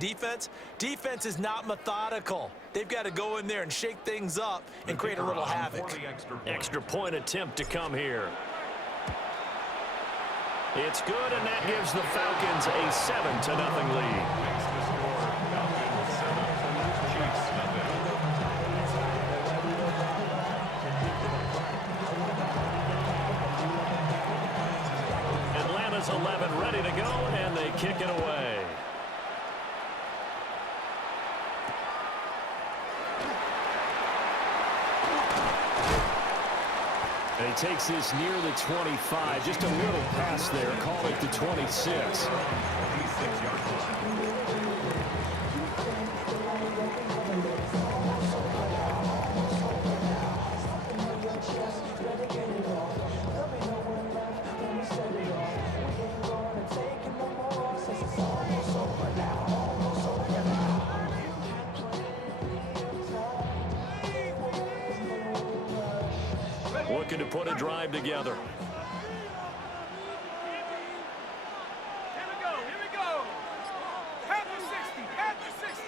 defense, defense is not methodical. They've got to go in there and shake things up and create a little havoc. Extra point attempt to come here. It's good, and that gives the Falcons a 7-0 lead. Atlanta's 11 ready to go, and they kick it away. And he takes this near the 25. Just a little pass there. Call it the 26. Looking to put a drive together. Here we go. Half the 60, half the 60.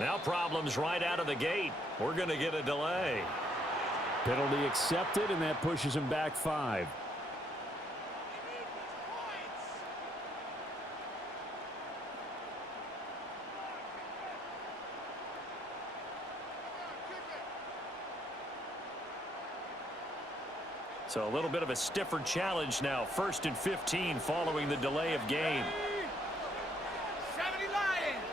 Now problems right out of the gate. We're going to get a delay. Penalty accepted, and that pushes him back 5. So a little bit of a stiffer challenge now. 1st and 15 following the delay of game. 70 Lions.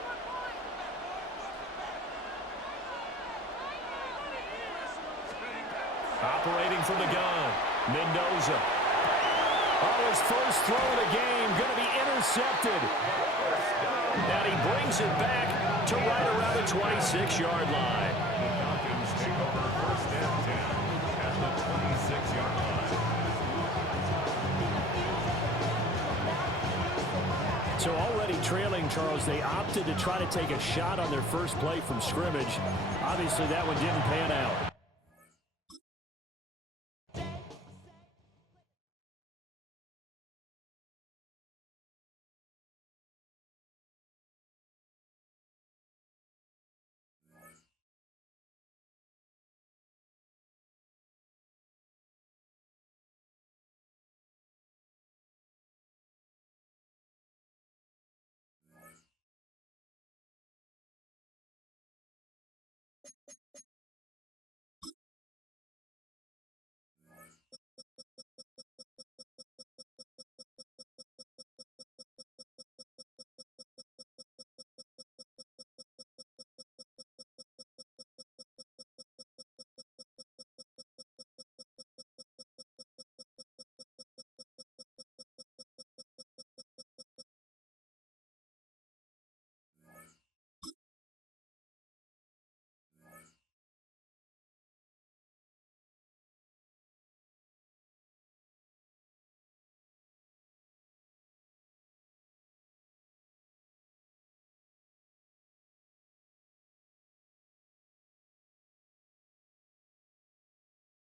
Operating from the gun. Mendoza. Oh, his first throw of the game going to be intercepted. And he brings it back to right around the 26-yard line. Falcons take over 1st and 10 at the 26-yard line. So already trailing, Charles, they opted to try to take a shot on their first play from scrimmage. Obviously, that one didn't pan out.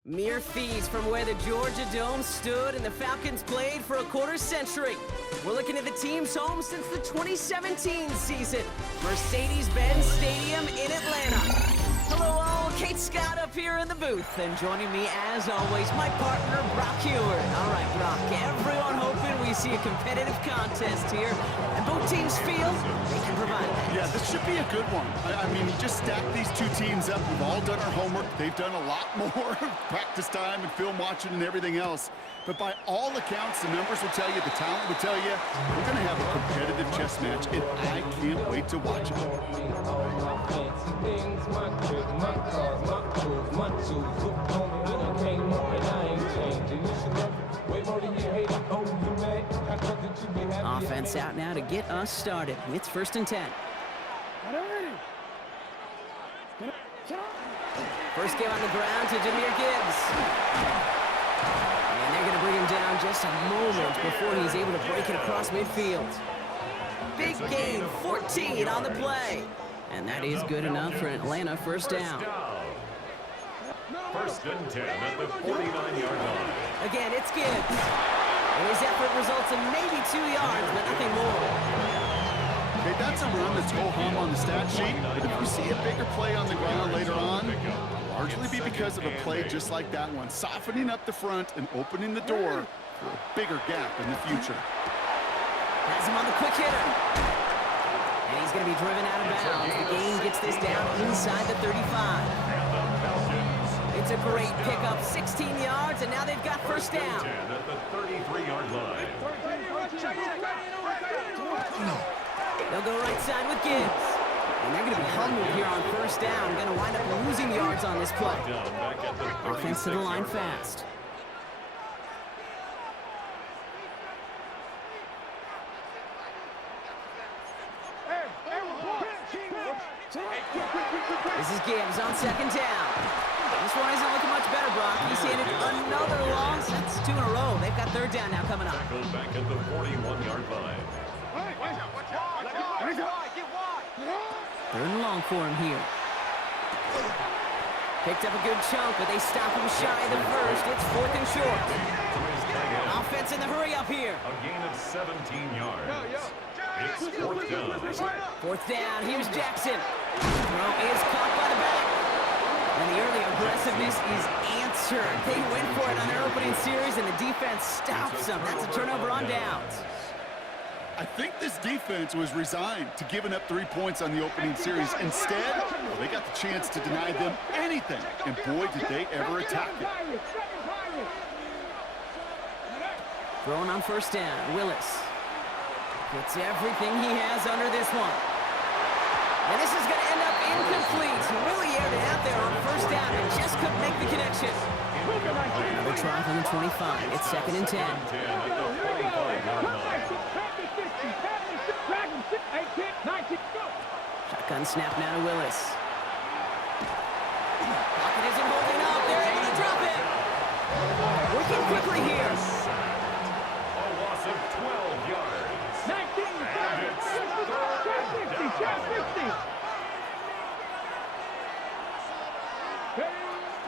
Mere feet from where the Georgia Dome stood and the Falcons played for a quarter century. We're looking at the team's home since the 2017 season. Mercedes-Benz Stadium in Atlanta. Hello all, Kate Scott up here in the booth. And joining me as always, my partner, Brock Heward. All right, Brock, everyone hoping we see a competitive contest here. And both teams feel they can provide that. Yeah, this should be a good one. I mean, you just stack these two teams up. We've all done our homework. They've done a lot more practice time and film watching and everything else. But by all accounts, the numbers will tell you, the talent will tell you, we're going to have a competitive chess match, and I can't wait to watch it. Offense out now to get us started. It's 1st and 10. First game on the ground to Jahmyr Gibbs. And they're going to bring him down just a moment before he's able to break it across midfield. Big gain, 14 on the play. And that is good enough for an Atlanta first down. 1st and 10 at the 49-yard line. It's Gibbs. And his effort results in maybe 2 yards, but nothing more. Okay, that's a run that's ho-hum on the stat sheet, but if you see a bigger play on the ground later on, it'll largely be because of a play just like that one, softening up the front and opening the door for a bigger gap in the future. Has him on the quick hitter. And he's going to be driven out of bounds. The gain gets this down inside the 35. It's a great pickup, 16 yards, and now they've got first down. At the 33-yard line. They'll go right side with Gibbs. And they're going to be humbled here on first down. Going to wind up losing yards on this play. Offense to the line fast. This is Gibbs on second down. This one isn't looking much better, Brock. He's handed another loss. That's 2 in a row. They've got third down now coming up. Back at the 41-yard line. Third and long for him here. Picked up a good chunk, but they stop him shy of the first. It's 4th and short. Offense in the hurry up here. A gain of 17 yards. It's 4th down. 4th down. Here's Jackson. Throw is caught by the back. And the early aggressiveness is answered. They went for it on their opening series, and the defense stops them. That's a turnover on downs. I think this defense was resigned to giving up 3 points on the opening series. Instead, well, they got the chance to deny them anything, and boy, did they ever attack it. Throwing on first down, Willis. Puts everything he has under this one. And this is going to end up incomplete. He really aired it out there on first down and just couldn't make the connection. Another try from the 25. It's 2nd and 10. Shotgun snap now to Willis. Pocket isn't holding up. They're able to drop it. Working quickly here. A loss of 12 yards.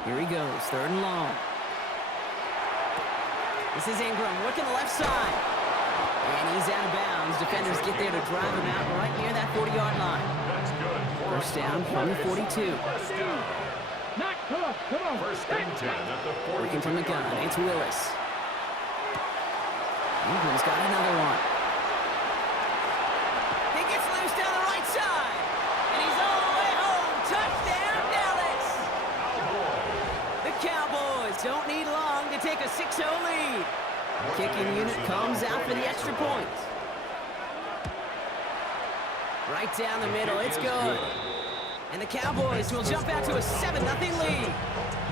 Here he goes, 3rd and long. This is Ingram working the left side. And he's out of bounds. Defenders get there to drive him out right near that 40-yard line. First down from the 42. First and 10 at the 40. Working from the gun, it's Willis. Ingram's got another one. He gets loose down the right side. And he's all the way home. Touchdown, Dallas. The Cowboys don't need long to take a 6-0 lead. Kicking unit comes out for the extra point. Right down the middle, it's good. And the Cowboys will jump out to a 7-0 lead.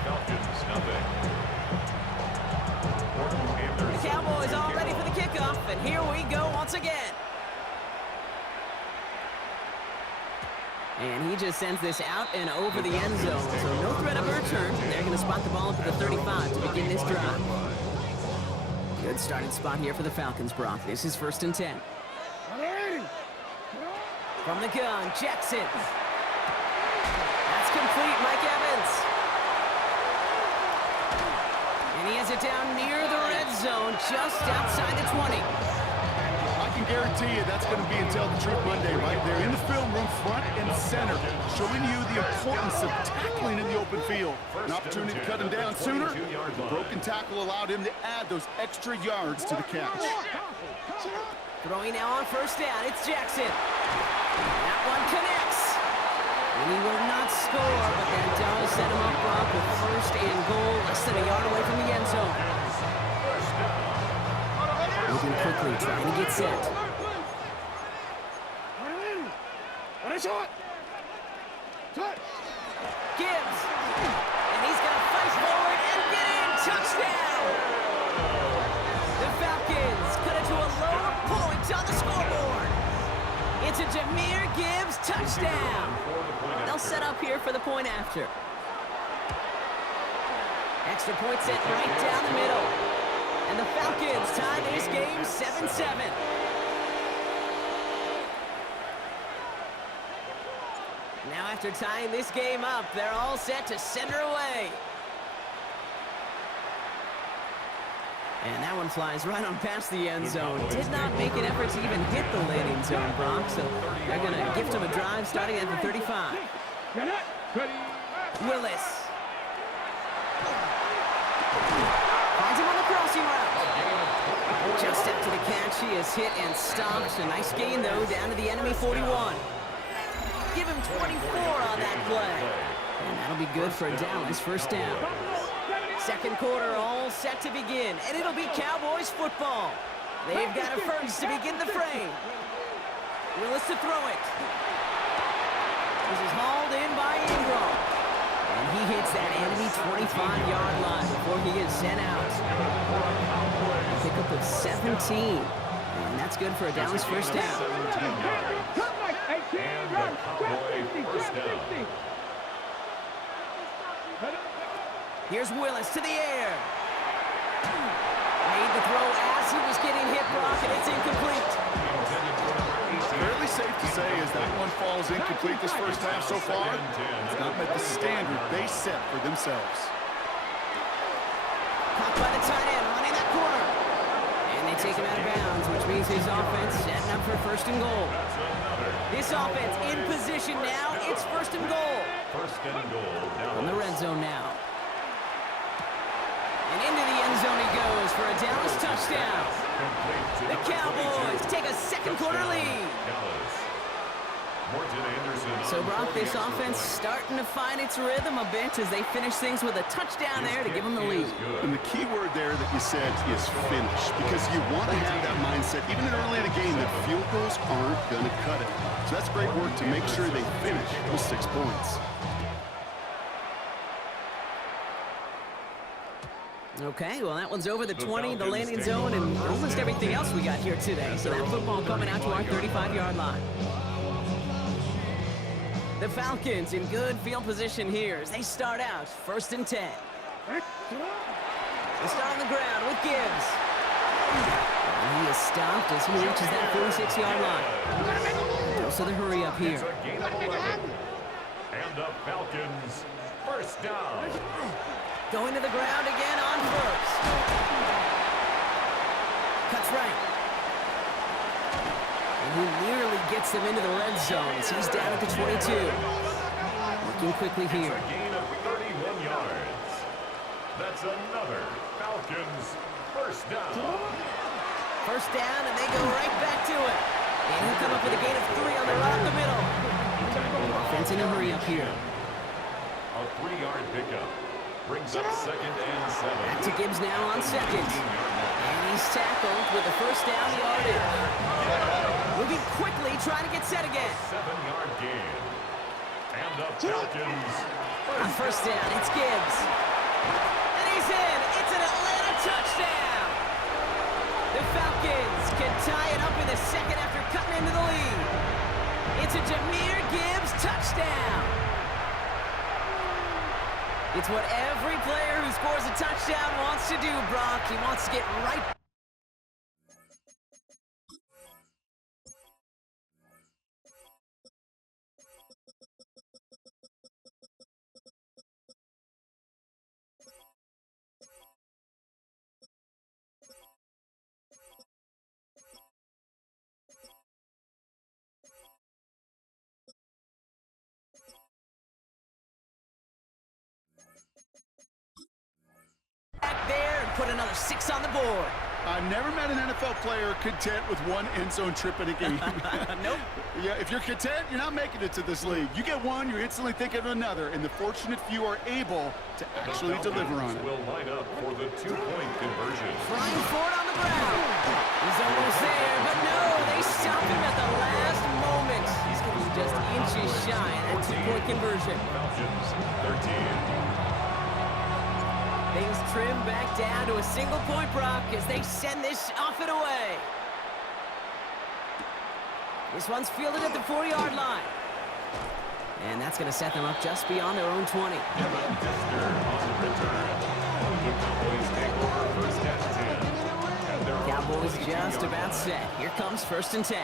Falcons, nothing. The Cowboys all ready for the kickoff, and here we go once again. And he just sends this out and over the end zone, so no threat of a return. They're going to spot the ball up at the 35 to begin this drive. Good starting spot here for the Falcons, Brock. This is 1st and 10. From the gun, Jackson. That's complete, Mike Evans. And he has it down near the red zone, just outside the 20. I can guarantee you that's going to be until the Truth Monday right there in the film room, front and center, showing you the importance of tackling in the open field. An opportunity to cut him down sooner. The broken tackle allowed him to add those extra yards to the catch. Throwing now on first down, it's Jackson. That one connects. And he will not score, but that does set him up, Brock, with 1st and goal, less than a yard away from the end zone. Moving quickly, trying to get set. Gibbs. And he's going to fight forward and get in. Touchdown. The Falcons cut it to a lower point on the scoreboard. It's a Jahmyr Gibbs touchdown. They'll set up here for the point after. Extra point set right down the middle. And the Falcons tie this game 7-7. Now after tying this game up, they're all set to send her away. And that one flies right on past the end zone. Did not make an effort to even hit the landing zone, Brock. So they're going to gift him a drive starting at the 35. Willis. Finds him on the crossing route. Just after the catch, he is hit and stopped. A nice gain, though, down to the enemy 41. Give him 24 on that play. And that'll be good for a Dallas first down. Second quarter all set to begin, and it'll be Cowboys football. They've got a first to begin the frame. Willis to throw it. This is hauled in by Ingram. And he hits that enemy 25-yard line before he is sent out. A pickup of 17. And that's good for a Dallas first down. Here's Willis to the air. Made the throw as he was getting hit, Brock, and it's incomplete. Fairly safe to say as that one falls incomplete this first half so far. It's not met the standard they set for themselves. Caught by the tight end, running that corner. And they take him out of bounds, which means his offense setting up for first and goal. This offense in position now. It's first and goal. First and goal. From the red zone now. And into the end zone he goes for a Dallas touchdown. The Cowboys take a second quarter lead. So, Brock, this offense starting to find its rhythm a bit as they finish things with a touchdown there to give them the lead. And the key word there that you said is finish, because you want to have that mindset, even early in the game, that field goals aren't going to cut it. So that's great work to make sure they finish with 6 points. Okay, well, that one's over the 20, the landing zone, and almost everything else we got here today. So that football coming out to our 35-yard line. The Falcons in good field position here as they start out first and 10. They start on the ground with Gibbs. And he is stopped as he reaches that 46-yard line. So the hurry up here. And the Falcons first down. Going to the ground again on first. Cuts right. And he nearly gets them into the red zone as he's down at the 22. Looking quickly here. A gain of 31 yards. That's another Falcons first down. First down, and they go right back to it. And he'll come up with a gain of 3 on the run up the middle. Offense in a hurry up here. A 3-yard pickup. Brings up second and 7. Back to Gibbs now on second. And he's tackled with a first down yardage. Moving quickly, trying to get set again. 7-yard gain. And the Falcons On first down, it's Gibbs. And he's in. It's an Atlanta touchdown. The Falcons can tie it up in the second after cutting into the lead. It's a Jahmyr Gibbs touchdown. It's what every player who scores a touchdown wants to do, Brock. He wants to get right. Back there and put another 6 on the board. I've never met an NFL player content with one end zone trip in a game. Nope. Yeah, if you're content, you're not making it to this league. You get one, you're instantly thinking of another, and the fortunate few are able to actually deliver on it. will line up for the 2-point conversion. Flying forward on the ground. He's almost there, but no, they stop him at the last moment. He's going to be just inches shy of that 2-point conversion. Falcons 13. Things trim back down to a single point, Brock, as they send this off and away. This one's fielded at the 4-yard line. And that's going to set them up just beyond their own 20. Cowboys just about set. Here comes first and 10.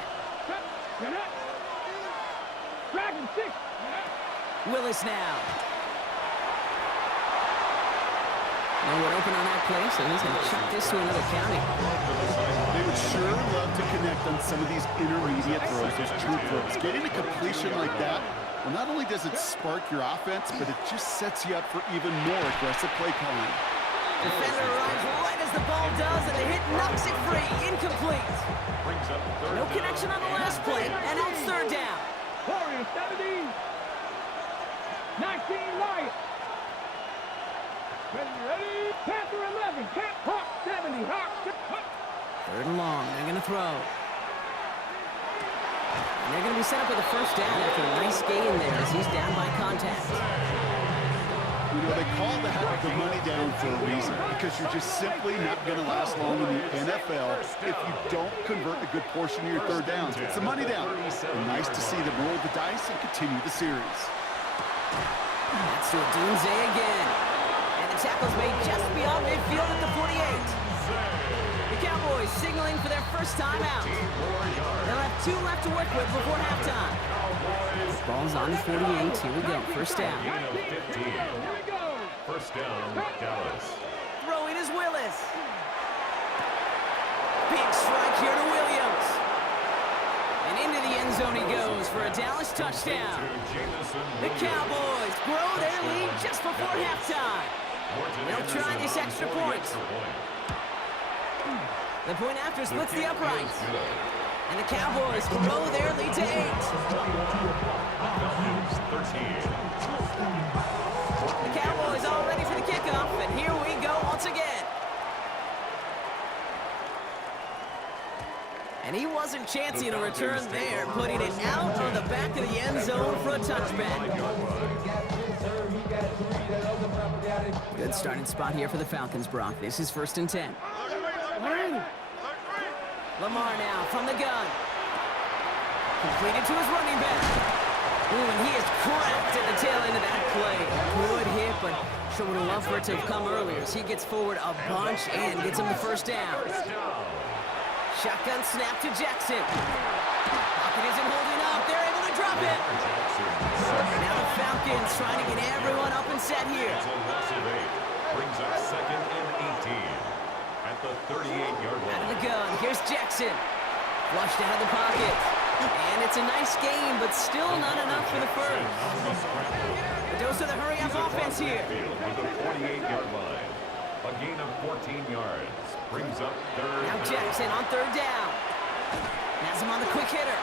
Willis now. No one open on that play, so he's going to chuck this to another county. They would sure love to connect on some of these intermediate throws, those true throws. Getting a completion like that, well, not only does it spark your offense, but it just sets you up for even more aggressive play calling. Defender arrives right as the ball does, and the hit knocks it free. Incomplete. No connection on the last play, and now it's third down. Warriors 70. 19 Lions. Ready? Panther 11. Hawk 70. Hawk 70. Third and long. They're going to throw. And they're going to be set up with a first down after a nice gain there as he's down by contact. You know, they call that the money down for a reason, because you're just simply not going to last long in the NFL if you don't convert a good portion of your third downs. It's the money down. And nice to see them roll the dice and continue the series. That's to Dunze again. And the tackle's made just beyond midfield at the 48. The Cowboys signaling for their first time out. They'll have 2 left to work with before halftime. Ball's on the 48. Here we go. First down. First down, Dallas. Throwing is Willis. Big strike here to Williams. And into the end zone he goes for a Dallas touchdown. The Cowboys grow their lead just before halftime. They'll try this extra point. The point after splits the uprights. And the Cowboys grow their lead to 8. The Cowboys all ready for the kickoff, and here we go once again. And he wasn't chancing a return there, putting it out on the back of the end zone for a touchback. Good starting spot here for the Falcons, Brock. This is 1st and 10. Lamar now from the gun. Completed to his running back. Ooh, and he is cracked at the tail end of that play. Good hit, but sure would have loved for it to have come earlier as he gets forward a bunch and gets him the first down. Shotgun snap to Jackson. Pocket isn't holding up. They're able to drop it. Now the Falcons trying to get everyone up and set here. Brings up 2nd and 18 at the 38-yard line. Out of the gun. Here's Jackson. Flushed out of the pocket. And it's a nice game, but still not enough for the first. A dose of the hurry-up offense here. With the 48-yard line. A gain of 14 yards. Brings up 3rd. Now Jackson on 3rd down. Has him on the quick hitter.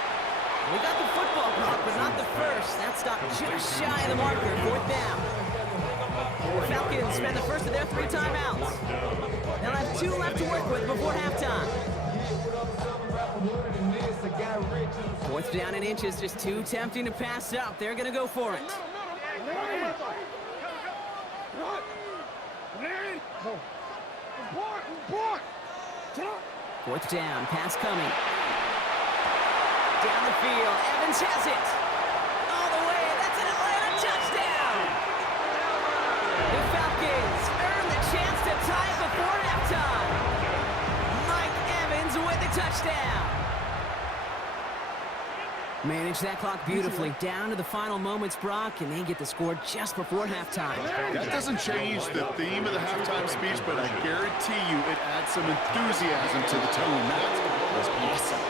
We got the football block, but not the first. That stopped just shy of the marker. 4th down. The Falcons spend the first of their 3 timeouts. They'll have 2 left to work with before halftime. 4th down and inches, just too tempting to pass up. They're going to go for it. 4th down, pass coming. Down the field, Evans has it. All the way, that's an Atlanta touchdown. The Falcons earn the chance to tie it before halftime. Mike Evans with the touchdown. Manage that clock beautifully. Down to the final moments, Brock, and they get the score just before halftime. That doesn't change the theme of the halftime speech, but I guarantee you it adds some enthusiasm to the tone. That was awesome.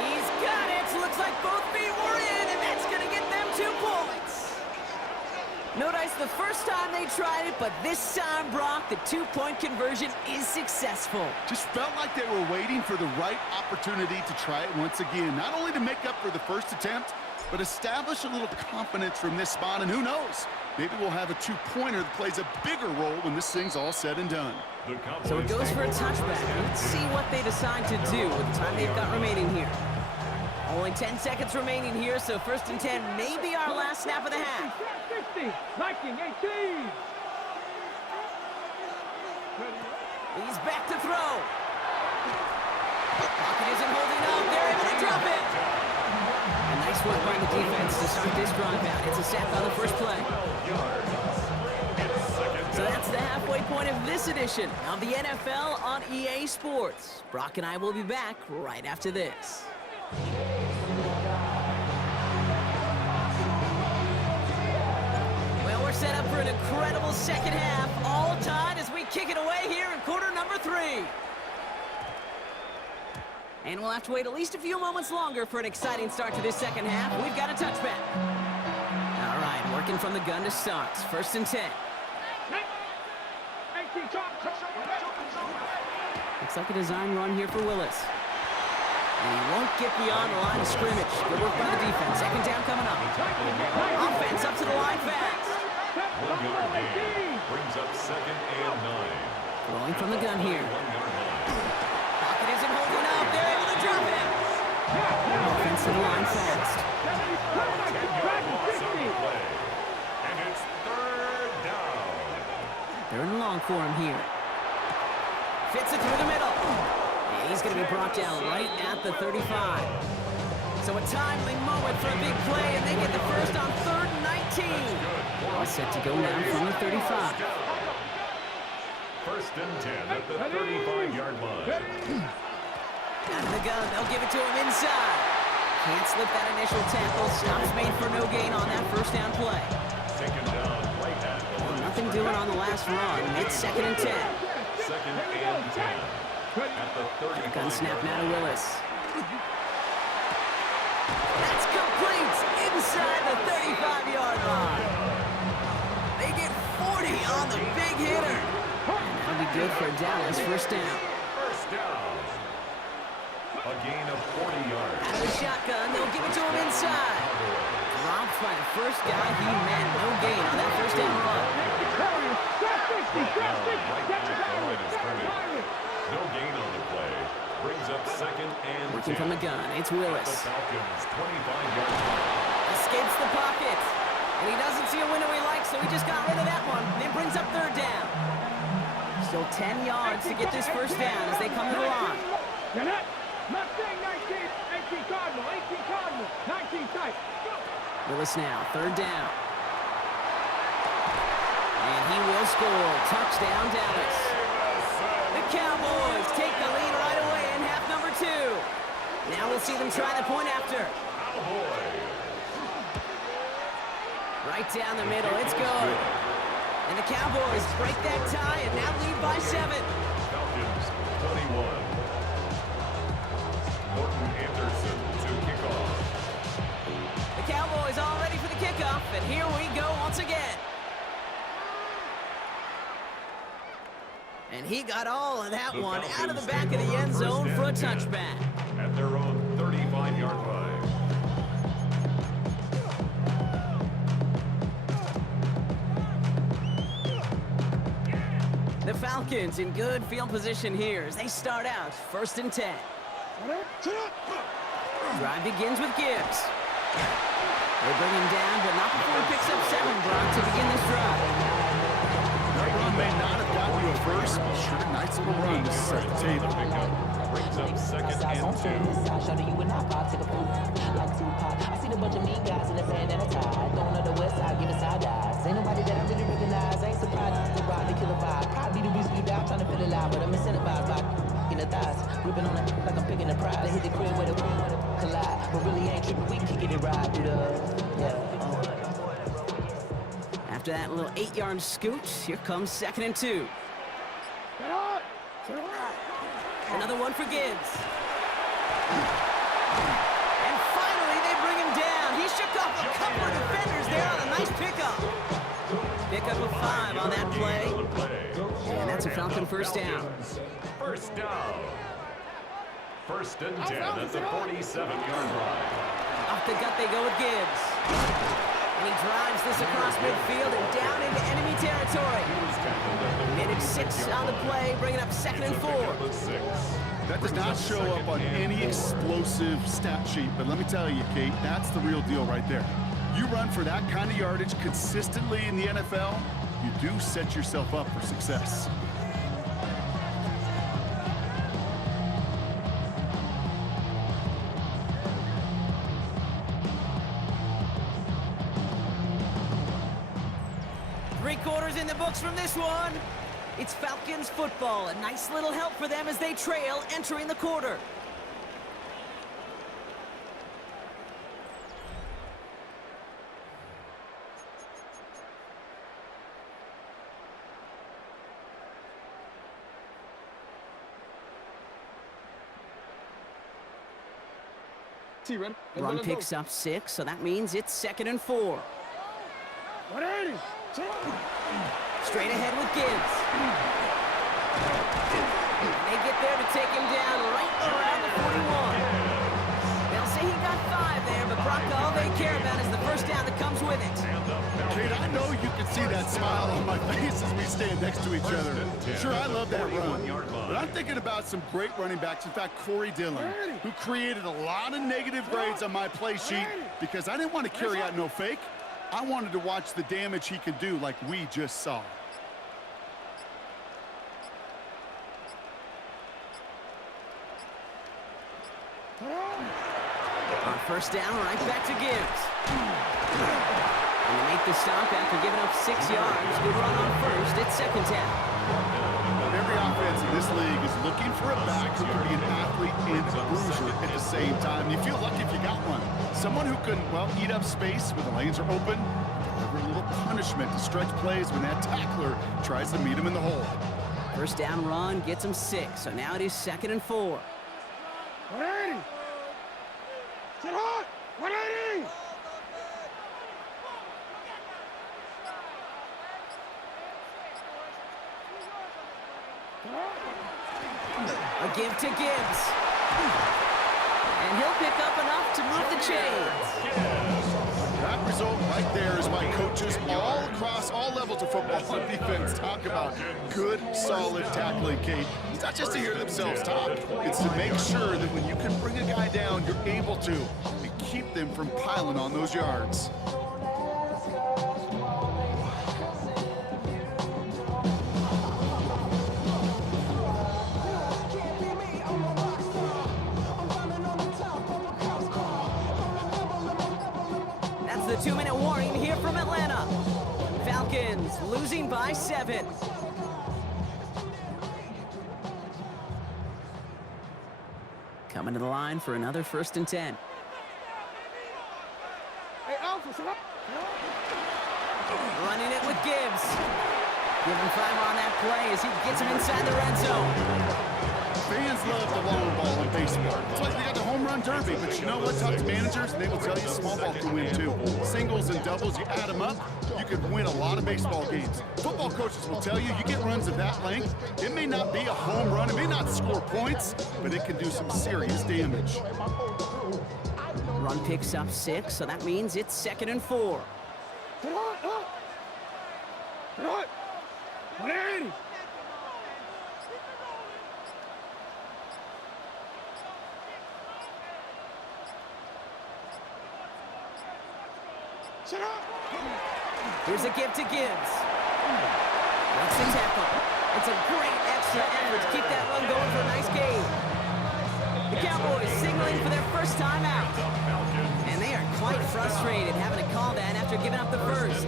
He's got it. Looks like both feet were in, and that's going to get them 2 points. No dice the first time they tried it, but this time, Brock, the 2-point conversion is successful. Just felt like they were waiting for the right opportunity to try it once again. Not only to make up for the first attempt, but establish a little confidence from this spot. And who knows, maybe we'll have a 2-pointer that plays a bigger role when this thing's all said and done. So it goes for a touchback. Let's see what they decide to do with the time they've got remaining here. Only 10 seconds remaining here, so 1st and 10 may be our last snap of the half. 60. Viking 18. He's back to throw. Pocket isn't holding up. They're able to drop it. A nice work by the defense to start this drive out. It's a sack on the first play. So that's the halfway point of this edition of the NFL on EA Sports. Brock and I will be back right after this. Well, we're set up for an incredible second half. All tied as we kick it away here in quarter number 3. And we'll have to wait at least a few moments longer for an exciting start to this second half. We've got a touchback. All right, working from the gun to start. 1st and 10. Looks like a design run here for Willis. And he won't get beyond the line of scrimmage. Good work by the defense. 2nd down coming up. Offense up to the line fast. 1 yard gain brings up 2nd and 9. Rolling from the gun here. Pocket isn't holding up. They're able to drop him. Offense to the line fast. 10-yard loss on the play. And it's 3rd down. 3rd and long for him here. Fits it through the middle. And he's going to be brought down right at the 35. So a timely moment for a big play, and they get the first on 3rd and 19. All set to go now from the 35. 1st and 10 at the 35-yard line. Out of the gun, they'll give it to him inside. Can't slip that initial tackle. Stops made for no gain on that 1st down play. Taken down right at the line. Nothing doing on the last run. It's 2nd and 10. 2nd and 10 at the 35. Gun snap now to Willis. That's complete inside the 35-yard line. They get 40 on the big hitter. And that'll be good for Dallas. 1st down. 1st down. A gain of 40 yards. Out of the shotgun, they'll give it to him inside. Dropped by the first guy he met. No gain on that 1st down run. No gain on the play. Brings up 2nd and 10. Working from the gun, it's Willis. The Falcons 25-yard line. Escapes the pocket. And he doesn't see a window he likes, so he just got rid of that one. And it brings up 3rd down. Still 10 yards to get this 1st down as they come to the line. Mustang 19, 18 Cardinal, 18 Cardinal, 19 tight. Willis now, 3rd down. And he will score. Touchdown, Dallas. The Cowboys take the lead right away in half number 2. Now we'll see them try the point after. Right down the middle, it's good. And the Cowboys break that tie and now lead by 7. Falcons 21. Morton Anderson to kick off. The Cowboys all ready for the kickoff, and here we go once again. And he got all of that one out of the back of the end zone for a touchback. At their own 35-yard line. The Falcons in good field position here as they start out 1st and 10. Drive begins with Gibbs. They bring him down, but not before he picks up 7, Brock, to begin this drive. That run may not have gotten you at first, but sure, nice little run to set the table. Brings up 2nd and 2. I showed you when I pop, take a poop like Tupac. I seen a bunch of mean guys in the band and a tie. Throwing up the west side, giving side eyes. Ain't nobody that I really recognize. I ain't surprised to rock the killer vibe. Probably the reason you die, trying to feel alive, but I'm incentivized by in the thighs, gripping on it like I'm picking a prize. They hit the crib with a collide, but really ain't tripping. We kicking it right through the After that little 8-yard scoot, here comes 2nd and 2. Another one for Gibbs. And finally, they bring him down. He shook off a couple of defenders there on a nice pickup. Pickup of 5 on that play. And that's a Falcon 1st down. 1st down. 1st and 10 at the 47-yard line. Off the gut they go with Gibbs. And he drives this across midfield and down into enemy territory. Made it 6 on the play, bringing up 2nd and 4. That does not show up on any explosive stat sheet, but let me tell you, Kate, that's the real deal right there. You run for that kind of yardage consistently in the NFL, you do set yourself up for success. Three-quarters in the books from this one. It's Falcons football. A nice little help for them as they trail entering the quarter. Run picks up 6, so that means it's 2nd and 4. Straight ahead with Gibbs. They get there to take him down right around the 41. They'll say he got 5 there, but Brock, all they care about is the first down that comes with it. Kate, I know you can see that smile on my face as we stand next to each other. Sure, I love that run, but I'm thinking about some great running backs. In fact, Corey Dillon, who created a lot of negative grades on my play sheet because I didn't want to carry out no fake. I wanted to watch the damage he could do like we just saw. On first down, right back to Gibbs. And they make the stop after giving up 6 yards. Good run on first. It's 2nd down. Every offense in this league is looking for a back who can be an athlete and a bruiser at the same time. You feel lucky if you got one. Someone who can, well, eat up space when the lanes are open, deliver a little punishment to stretch plays when that tackler tries to meet him in the hole. First down run gets him 6, so now it is 2nd and 4. 180. Sit hot. 180. A give to Gibbs. And he'll pick up enough to move the chains. That result right there is why coaches all across all levels of football and defense talk about good, solid tackling, Kate. It's not just to hear themselves talk. It's to make sure that when you can bring a guy down, you're able to and keep them from piling on those yards. The 2-minute warning here from Atlanta. Falcons losing by 7. Coming to the line for another 1st and 10. Hey, Alpha, sit up. Running it with Gibbs. Give him 5 on that play as he gets him inside the red zone. Fans love the long ball in baseball. It's like they got the home run derby, but you know what? Talk to managers, and they will tell you small ball can win too. Singles and doubles, you add them up, you can win a lot of baseball games. Football coaches will tell you, you get runs of that length, it may not be a home run, it may not score points, but it can do some serious damage. Run picks up 6, so that means it's 2nd and 4. Sit hot. Sit hot. 180. Sit up. Here's a give to Gibbs. Breaks the tackle. It's a great extra effort to keep that run going for a nice gain. The Cowboys signaling for their first time out. And they are quite frustrated having to call that after giving up the first.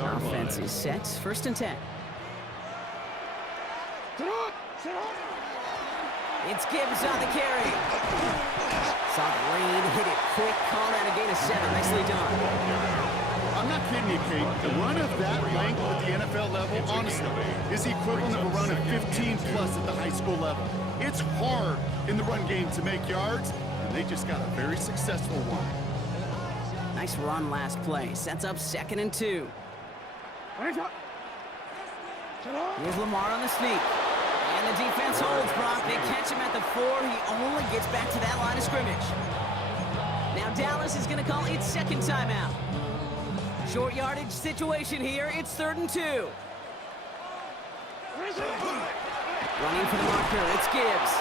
Offense is set. 1st and 10. Sit up. Sit up. It's Gibbs on the carry. Saw the lane, hit it quick, call that a gain of 7. Nicely done. I'm not kidding you, Kate. The run of that length at the NFL level, honestly, is the equivalent of a run of 15 plus at the high school level. It's hard in the run game to make yards, and they just got a very successful one. Nice run last play. Sets up 2nd and 2. Here's Lamar on the sneak. And the defense holds Brock. They catch him at the 4. He only gets back to that line of scrimmage. Now Dallas is going to call its 2nd timeout. Short yardage situation here. It's 3rd and 2. Running for the marker. It's Gibbs.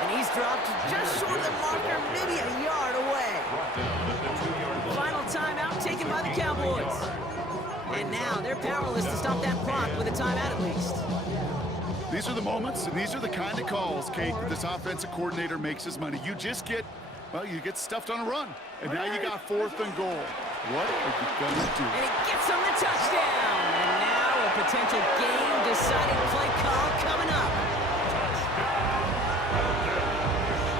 And he's dropped just short of the marker, maybe a yard away. Final timeout taken by the Cowboys. And now they're powerless to stop that clock with a timeout at least. These are the moments, and these are the kind of calls, Kate, that this offensive coordinator makes his money. You just get, well, you get stuffed on a run, and now you got 4th and goal. What are you going to do? And he gets him the touchdown. And now a potential game-deciding play call coming up.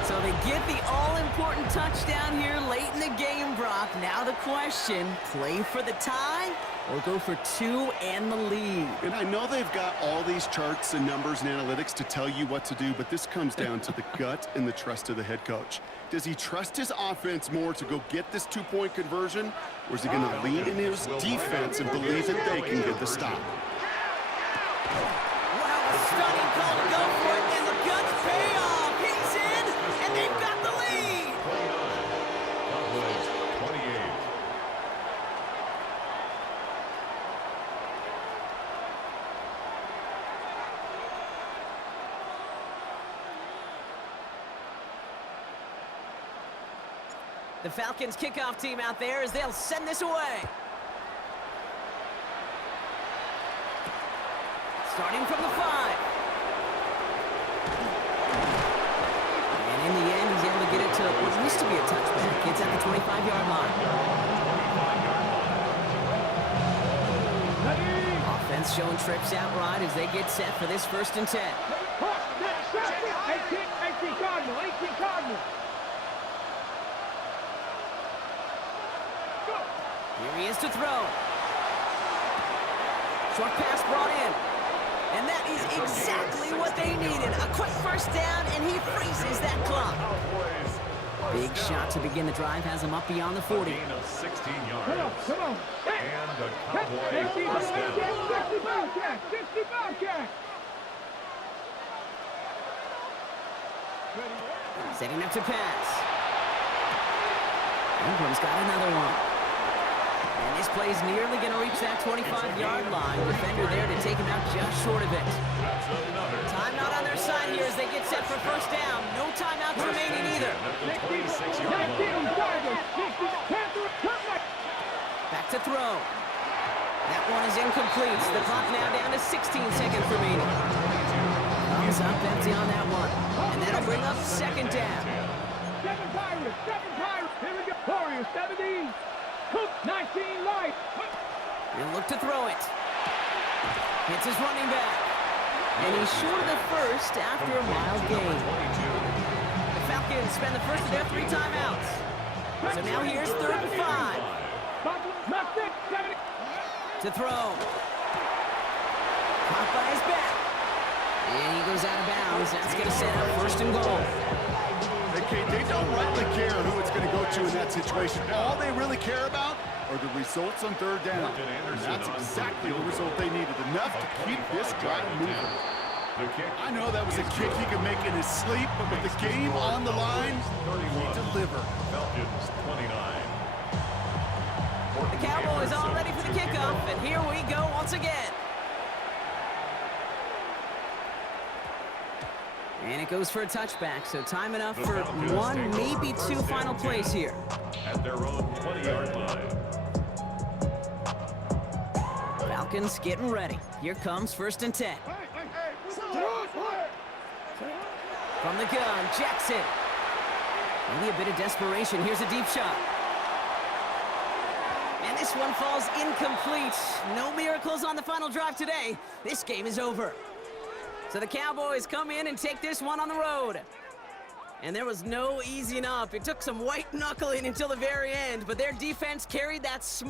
So they get the all-important touchdown here late in the game, Brock. Now the question, play for the tie or go for 2 and the lead. And I know they've got all these charts and numbers and analytics to tell you what to do, but this comes down to the gut and the trust of the head coach. Does he trust his offense more to go get this 2-point conversion, or is he going to lean in his defense and believe that they can get the stop? Wow, a stunning call to go for it, and the guts pay off. He's in, and they've got the lead. Cowboys 28. The Falcons kickoff team out there as they'll send this away. Starting from the 5. And in the end, he's able to get it to what used to be a touchback. It's at the 25-yard line. Offense showing trips out right as they get set for this 1st and 10. 18 Cardinal, 18 Cardinal. Here he is to throw. Short pass brought in. And that is exactly what they needed. A quick 1st down, and he freezes that clock. Big shot to begin the drive has him up beyond the 40. Gain of 16 yards. Come on. And the Cowboys first down. 60 Bobcat. Setting up to pass. Ingram's got another one. And this play's nearly going to reach that 25-yard line. Defender there to take him out just short of it. That's another. Timeout on their side here as they get set for 1st down. No timeouts remaining either. At the 26-yard line. Back to throw. That one is incomplete. The clock now down to 16 seconds remaining. Thumbs up empty on that one. And that'll bring up 2nd down. 7 Pirates. Here we go. Warriors, 17. Cook, 19 light. He'll look to throw it. Hits his running back. And he's short of the 1st after a mild gain. The Falcons spend the 1st of their 3 timeouts. So now here's 3rd and 5. To throw. Caught by his back. And he goes out of bounds. That's going to set up 1st and goal. They don't rightly care who it's going to go to in that situation. All they really care about are the results on 3rd down. And that's exactly the result they needed. Enough to keep this drive moving. I know that was a kick he could make in his sleep, but with the game on the line, he delivered. Falcons 29. The Cowboys all ready for the kickoff, and here we go once again. And it goes for a touchback, so time enough for 1, maybe 2 final plays here. At their own 20-yard line. Falcons getting ready. Here comes 1st and 10. From the gun, Jackson. Maybe a bit of desperation. Here's a deep shot. And this one falls incomplete. No miracles on the final drive today. This game is over. So the Cowboys come in and take this one on the road. And there was no easing up. It took some white knuckling until the very end, but their defense carried that smart.